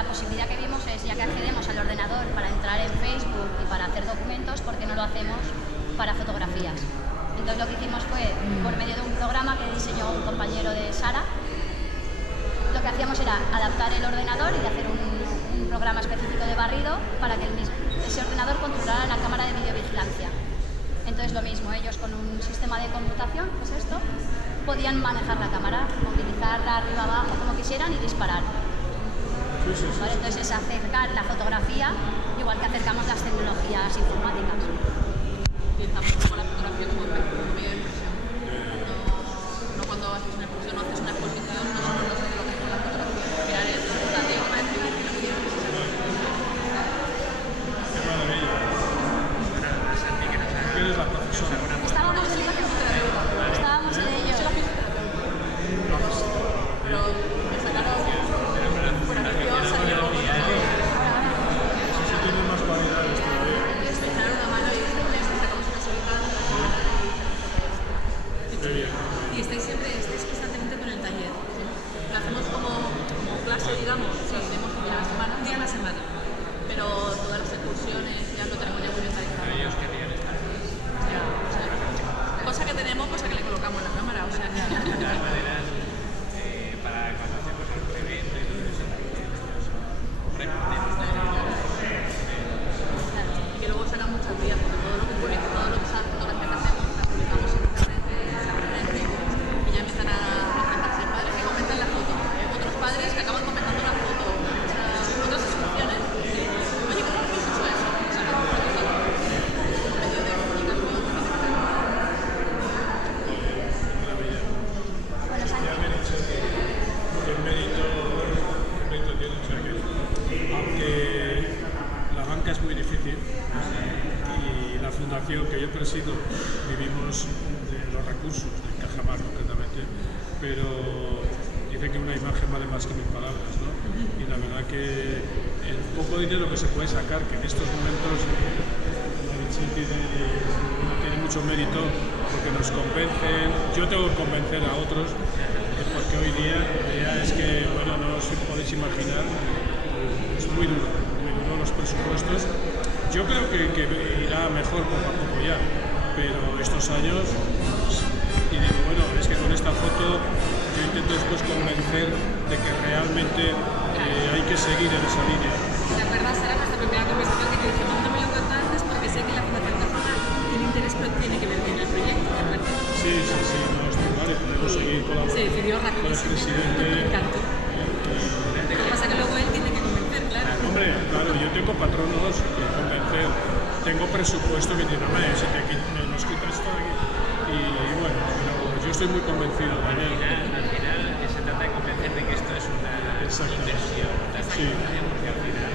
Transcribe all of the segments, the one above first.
la posibilidad que vimos es, ya que accedemos al ordenador para entrar en Facebook y para hacer documentos, ¿por qué no lo hacemos para fotografías? Entonces lo que hicimos fue, por medio de un programa que diseñó un compañero de Sara, lo que hacíamos era adaptar el ordenador y hacer un programa específico de barrido para que ese ordenador controlara la cámara de videovigilancia. Entonces lo mismo, ellos con un sistema de computación, pues esto, podían manejar la cámara, utilizarla arriba abajo como quisieran y disparar. ¿Vale? Entonces es acercar la fotografía igual que acercamos las tecnologías informáticas. Utilizamos como la fotografía como medio de impresión. No cuando haces una exposición, no haces una exposición, no solo lo que haces con la fotografía. Crear el portátil para escribir que lo que tienes. Qué maravilla. ¿Quién es la profesora? Estábamos en ello. Pero me sacaron fotografía, salió Si tienen más cualidades todavía. les echaron una mano y sacamos una solita. Qué bien. Y estáis constantemente con el taller. Lo hacemos como clase, digamos, sí, tenemos un día a la semana, pero todas las excursiones ya lo tenemos ya muy mentalizado. Ellos querían estar. Cosa que tenemos, cosa que le colocamos en la cámara, o sea que... De todas maneras, para cuando hacemos algún evento y todo eso, Y que luego sacan muchas vías, porque todo lo que pone, todo lo que esa fotografía que hacemos, la publicamos en internet, se ponen en Facebook, y ya empiezan a comentarse padres que comentan la foto, otros padres que acaban comentando la foto, otras excursiones, oye, ¿cómo habéis hecho eso? Sacamos fotos a un medio de comunicación. Ya me han dicho que el mérito tiene, o sea que, aunque la banca es muy difícil y la fundación que yo presido vivimos de los recursos de Cajamar concretamente, pero dice que una imagen vale más que 1000 palabras, ¿no? Y la verdad que el poco dinero que se puede sacar, que en estos momentos tiene mucho mérito porque nos convencen, yo tengo que convencer a otros, porque hoy día es que, bueno, no os podéis imaginar, es muy duro los presupuestos. Yo creo que irá mejor poco a poco ya, pero estos años, y digo, bueno, es que con esta foto yo intento después convencer de que realmente hay que seguir en esa línea. ¿Te acuerdas, Sara, nuestra primera conversación que te dije, no me lo cuento antes porque sé que la Fundación Cajamar tiene interés, pero tiene que ver con el proyecto, ¿te acuerdas? Sí, no, estoy vale, podemos seguir colaborando. Se decidió con el rapidísimo. presidente. Me encantó. Lo que pasa es que luego él tiene que convencer, claro. Hombre, claro, yo tengo patronos que convencer, tengo presupuesto que tiene, hombre, si nos quitas esto de aquí. Y bueno, pero yo estoy muy convencido de él. Al final se trata de convencer de que esto es una inversión también, Sí. porque al final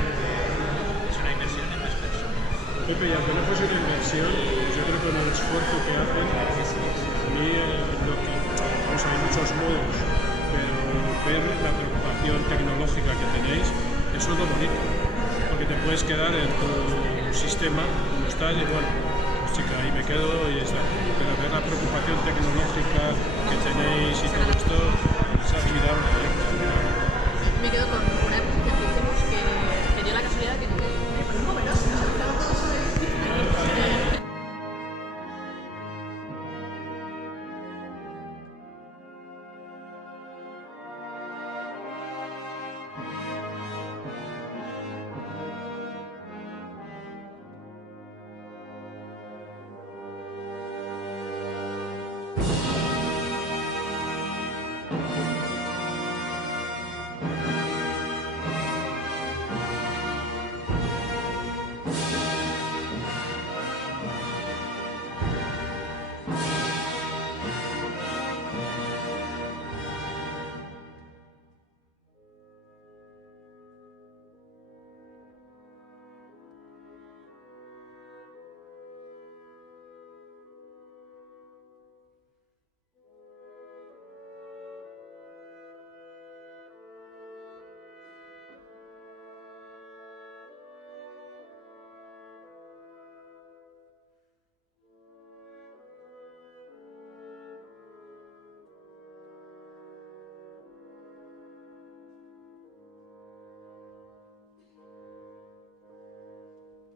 es una inversión en las personas. Pepe, y aunque no fuese una inversión, yo creo que con el esfuerzo que hacen, a mí hay muchos modos, pero ver la preocupación tecnológica que tenéis, eso es lo bonito, porque te puedes quedar en tu sistema, como estás, y bueno, pues chica, ahí me quedo y ya está. Pero ver la preocupación tecnológica que tenéis y todo esto, es admirable. Me quedo con una época que hicimos que dio la casualidad que me parece novedosa.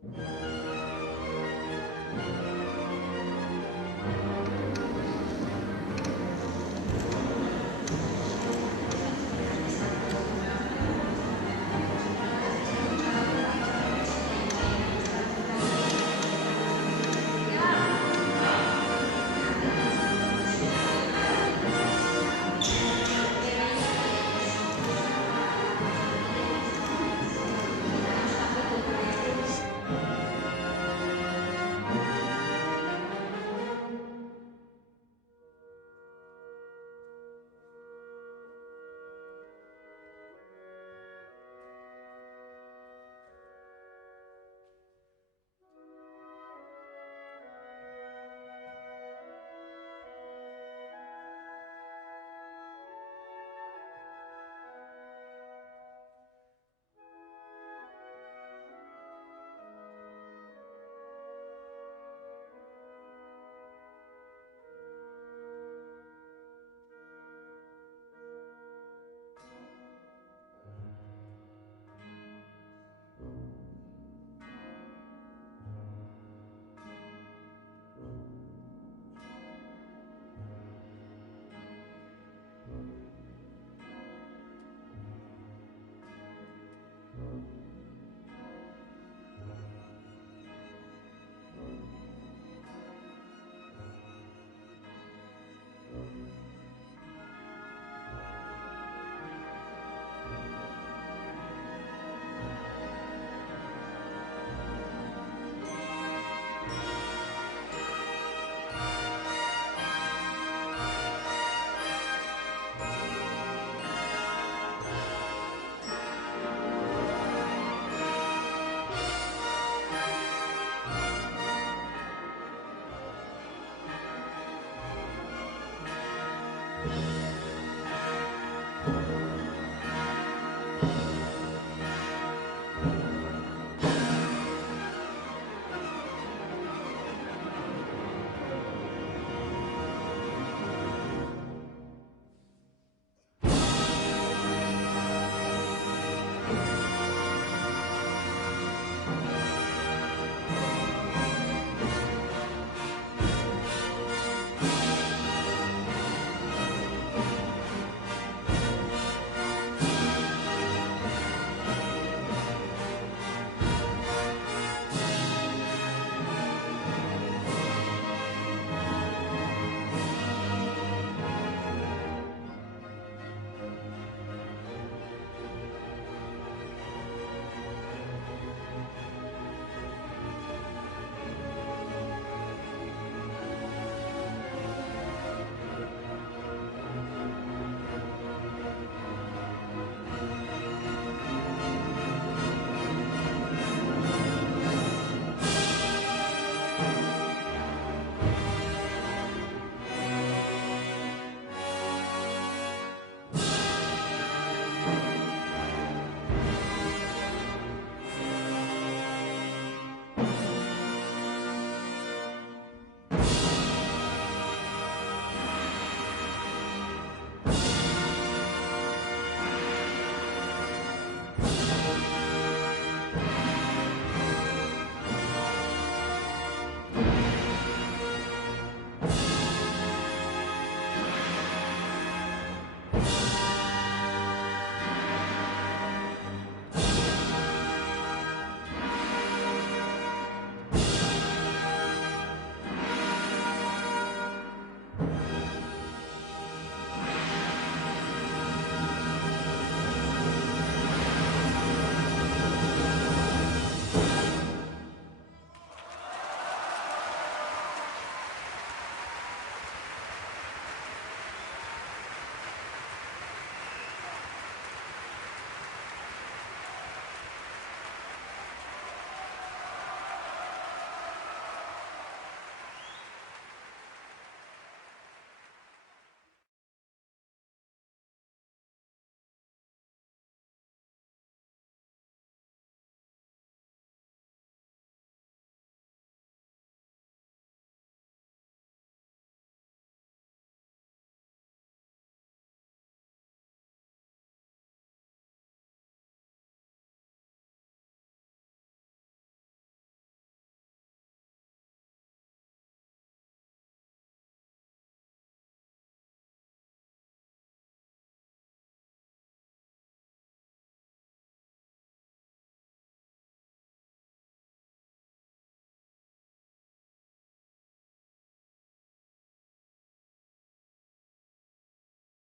Bye.